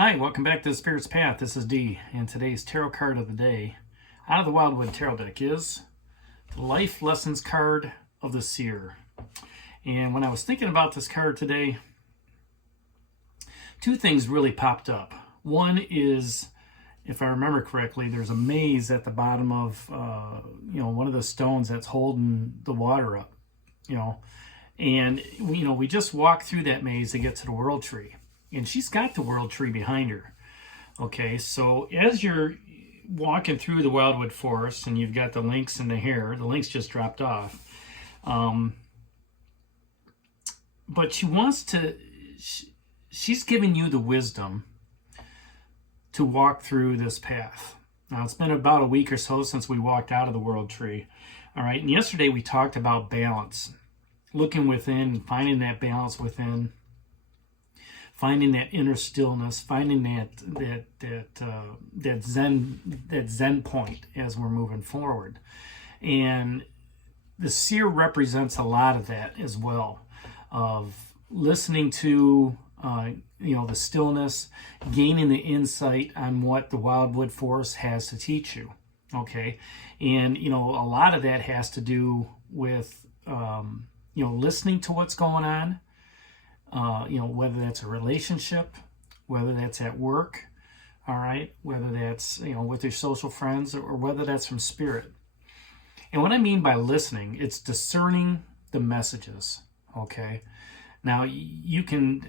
Hi, welcome back to the Spirit's Path. This is Dee, and today's tarot card of the day out of the Wildwood Tarot deck is the Life Lessons card of the Seer. And when I was thinking about this card today, two things really popped up. One is, if I remember correctly, there's a maze at the bottom of one of the stones that's holding the water up, and we just walked through that maze to get to the World Tree. And she's got the World Tree behind her. Okay, so as you're walking through the Wildwood Forest and you've got the lynx and the hare, the lynx just dropped off. But she's giving you the wisdom to walk through this path. Now, it's been about a week or so since we walked out of the World Tree. All right, and yesterday we talked about balance, looking within, finding that balance within, finding that inner stillness, finding that zen point as we're moving forward. And the Seer represents a lot of that as well, of listening to the stillness, gaining the insight on what the Wildwood Forest has to teach you. Okay, and a lot of that has to do with listening to what's going on. Whether that's a relationship, whether that's at work, all right, whether that's, with your social friends, or whether that's from spirit. And what I mean by listening, it's discerning the messages, okay? Now, you can,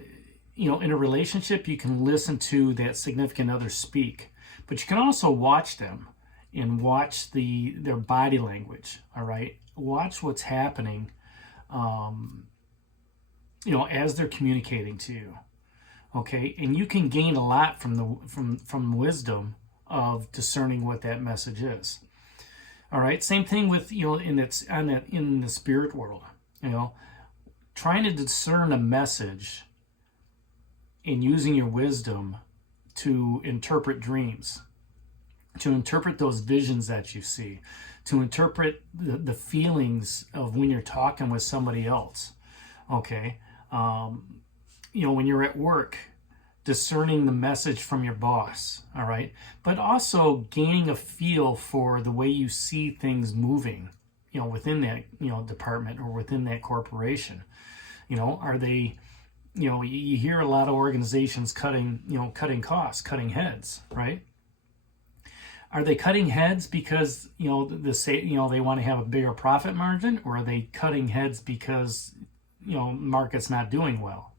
in a relationship, you can listen to that significant other speak, but you can also watch them and watch their body language, all right? Watch what's happening, as they're communicating to you, okay? And you can gain a lot from wisdom of discerning what that message is. All right, same thing with in the spirit world, trying to discern a message and using your wisdom to interpret dreams, to interpret those visions that you see, to interpret the feelings of when you're talking with somebody else. Okay, when you're at work, discerning the message from your boss, all right? But also gaining a feel for the way you see things moving, within that, department or within that corporation. Are they, you hear a lot of organizations cutting costs, cutting heads, right? Are they cutting heads because, they want to have a bigger profit margin, or are they cutting heads because market's not doing well?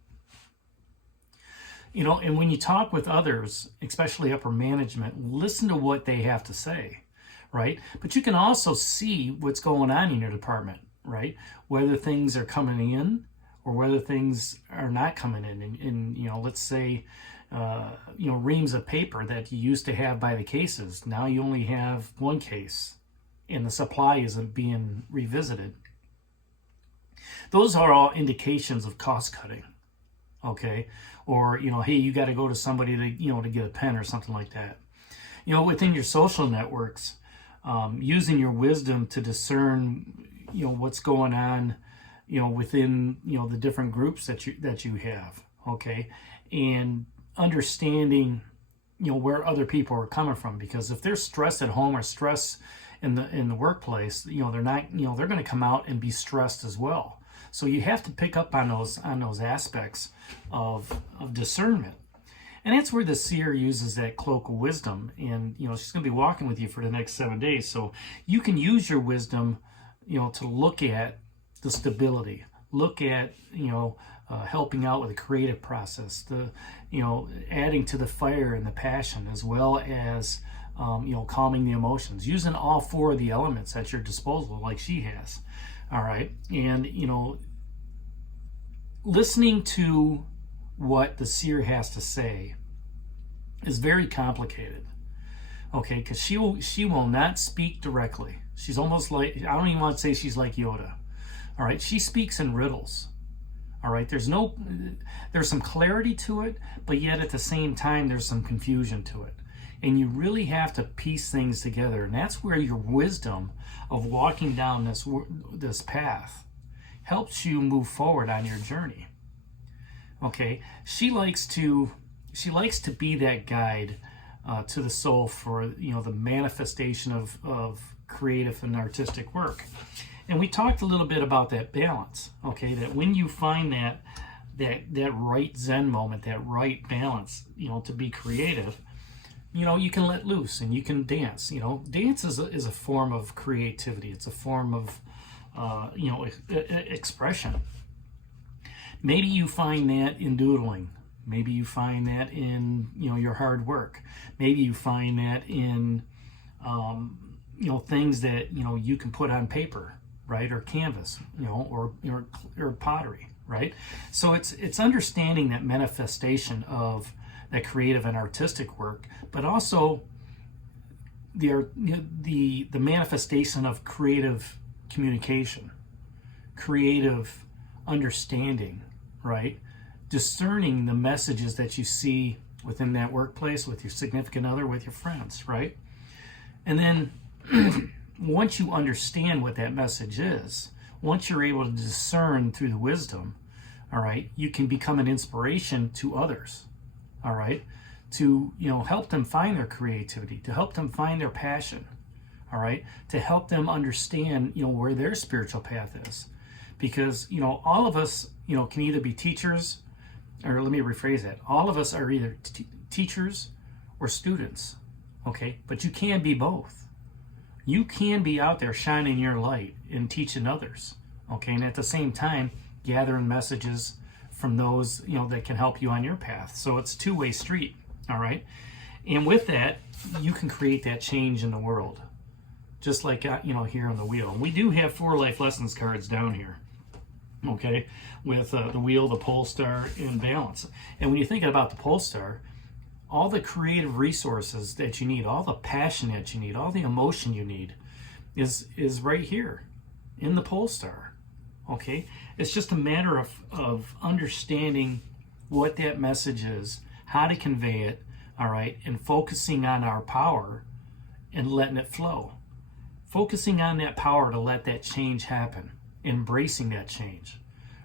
And when you talk with others, especially upper management, listen to what they have to say, right? But you can also see what's going on in your department, right? Whether things are coming in or whether things are not coming in. And let's say, reams of paper that you used to have by the cases, now you only have one case and the supply isn't being revisited. Those are all indications of cost cutting, okay? Or, hey, you got to go to somebody to get a pen or something like that. Within your social networks, using your wisdom to discern, what's going on, within, the different groups that you have, okay? And understanding, where other people are coming from, because if there's stress at home or stress in the workplace, they're not, they're going to come out and be stressed as well. So you have to pick up on those aspects of discernment. And that's where the Seer uses that cloak of wisdom. And, she's going to be walking with you for the next 7 days. So you can use your wisdom, to look at the stability, look at, helping out with the creative process, adding to the fire and the passion, as well as, calming the emotions, using all four of the elements at your disposal like she has. All right, and listening to what the Seer has to say is very complicated. Okay, because she will not speak directly. She's almost like, I don't even want to say she's like Yoda. All right, she speaks in riddles. All right, there's some clarity to it, but yet at the same time there's some confusion to it. And you really have to piece things together. And that's where your wisdom of walking down this path helps you move forward on your journey. Okay, she likes to she likes to be that guide to the soul for, you know, the manifestation of creative and artistic work. And we talked a little bit about that balance, okay? That when you find that right Zen moment, that right balance, you know, to be creative, you know, you can let loose and you can dance. You know, dance is a form of creativity. It's a form of, you know, expression. Maybe you find that in doodling. Maybe you find that in, you know, your hard work. Maybe you find that in, you know, things that, you know, you can put on paper, right, or canvas, you know, or pottery, right? So it's understanding that manifestation of that creative and artistic work, but also the manifestation of creative communication, creative understanding, right? Discerning the messages that you see within that workplace, with your significant other, with your friends, right? And then once you understand what that message is, once you're able to discern through the wisdom, all right, you can become an inspiration to others, all right, to, you know, help them find their creativity, to help them find their passion, all right, to help them understand, you know, where their spiritual path is. Because, you know, all of us, you know, can either be teachers, or let me rephrase that. All of us are either teachers or students, okay? But you can be both. You can be out there shining your light and teaching others, okay? And at the same time, gathering messages from those, you know, that can help you on your path. So it's a two-way street, all right? And with that, you can create that change in the world, just like, you know, here on the wheel. We do have 4 life lessons cards down here, okay, with the wheel, the pole star, and balance. And when you're thinking about the pole star, all the creative resources that you need, all the passion that you need, all the emotion you need is right here in the pole star, okay? It's just a matter of understanding what that message is, how to convey it, all right, and focusing on our power and letting it flow. Focusing on that power to let that change happen, embracing that change,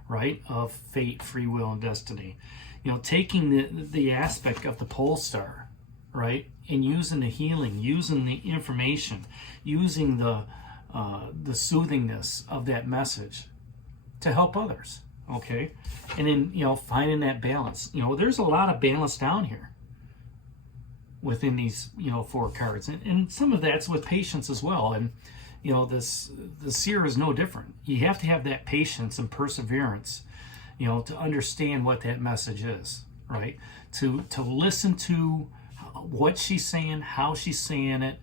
right, of fate, free will, and destiny. You know, taking the aspect of the pole star, right, and using the healing, using the information, using the soothingness of that message to help others, okay? And then, you know, finding that balance. You know, there's a lot of balance down here within these, you know, 4 cards. And some of that's with patience as well. And, you know, the Seer is no different. You have to have that patience and perseverance, you know, to understand what that message is, right? To listen to what she's saying, how she's saying it,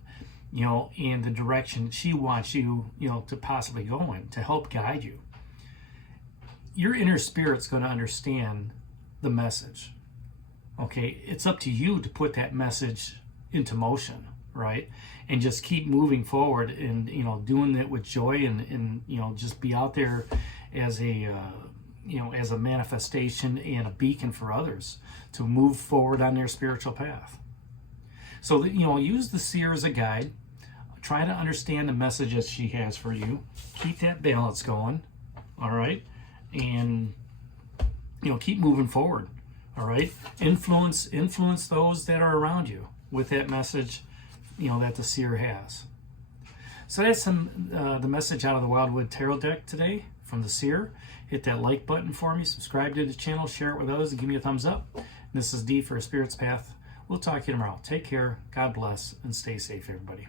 you know, and the direction she wants you, you know, to possibly go in to help guide you. Your inner spirit's going to understand the message, okay? It's up to you to put that message into motion, right? And just keep moving forward and, you know, doing it with joy and you know, just be out there as a, you know, as a manifestation and a beacon for others to move forward on their spiritual path. So, you know, use the Seer as a guide. Try to understand the messages she has for you. Keep that balance going, all right? And, you know, keep moving forward, all right? Influence those that are around you with that message, you know, that the Seer has. So that's the message out of the Wildwood Tarot deck today from the Seer. Hit that like button for me, subscribe to the channel, share it with others, and give me a thumbs up. And this is D for A Spirit's Path. We'll talk to you tomorrow. Take care, God bless, and stay safe, everybody.